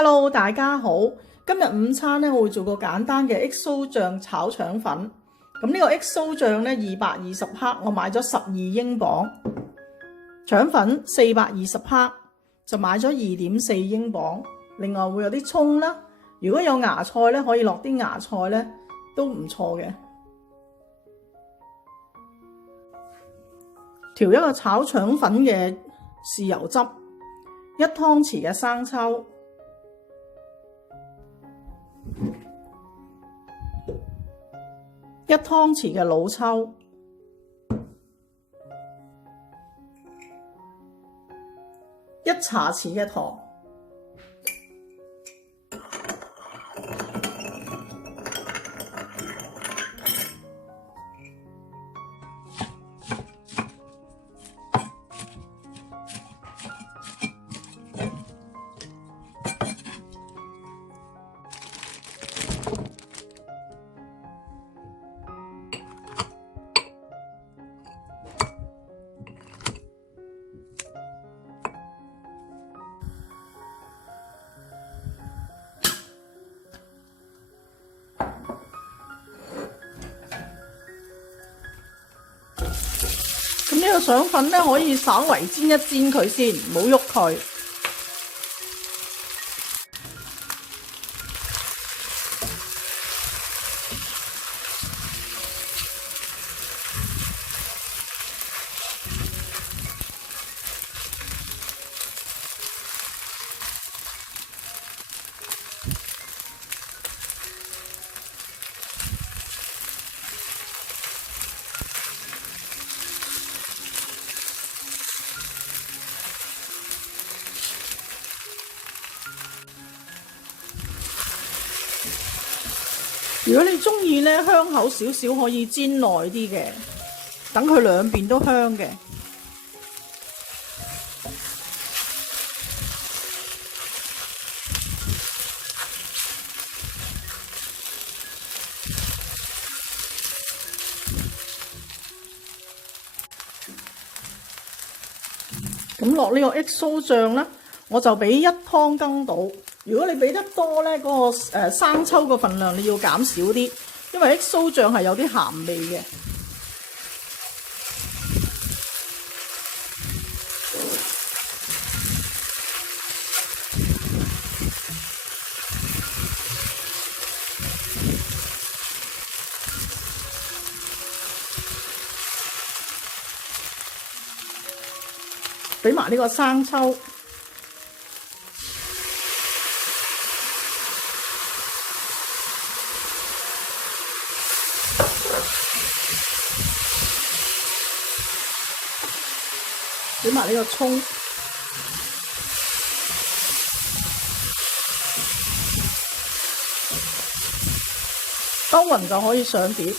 Hello， 大家好。今日午餐咧，我會做個簡單嘅 XO 醬炒腸粉。咁呢個 XO 醬咧220克，我買咗12英鎊。腸粉420克，就買咗2.4英鎊。另外會有啲葱啦，如果有芽菜咧，可以落啲芽菜咧，都唔錯嘅。調一個炒腸粉嘅豉油汁，1湯匙嘅生抽。1湯匙嘅老抽，1茶匙嘅糖，呢個腸粉咧可以稍為煎一煎佢先，唔好喐佢。如果你中意咧香口少少，可以煎耐啲嘅，等佢兩邊都香嘅。咁落呢個 XO 醬咧，我就俾1湯羹到。如果你俾得多咧，嗰個生抽個份量你要減少啲，因為 XO 醬係有啲鹹味嘅。俾埋呢個生抽。俾埋呢個葱，兜勻就可以上碟。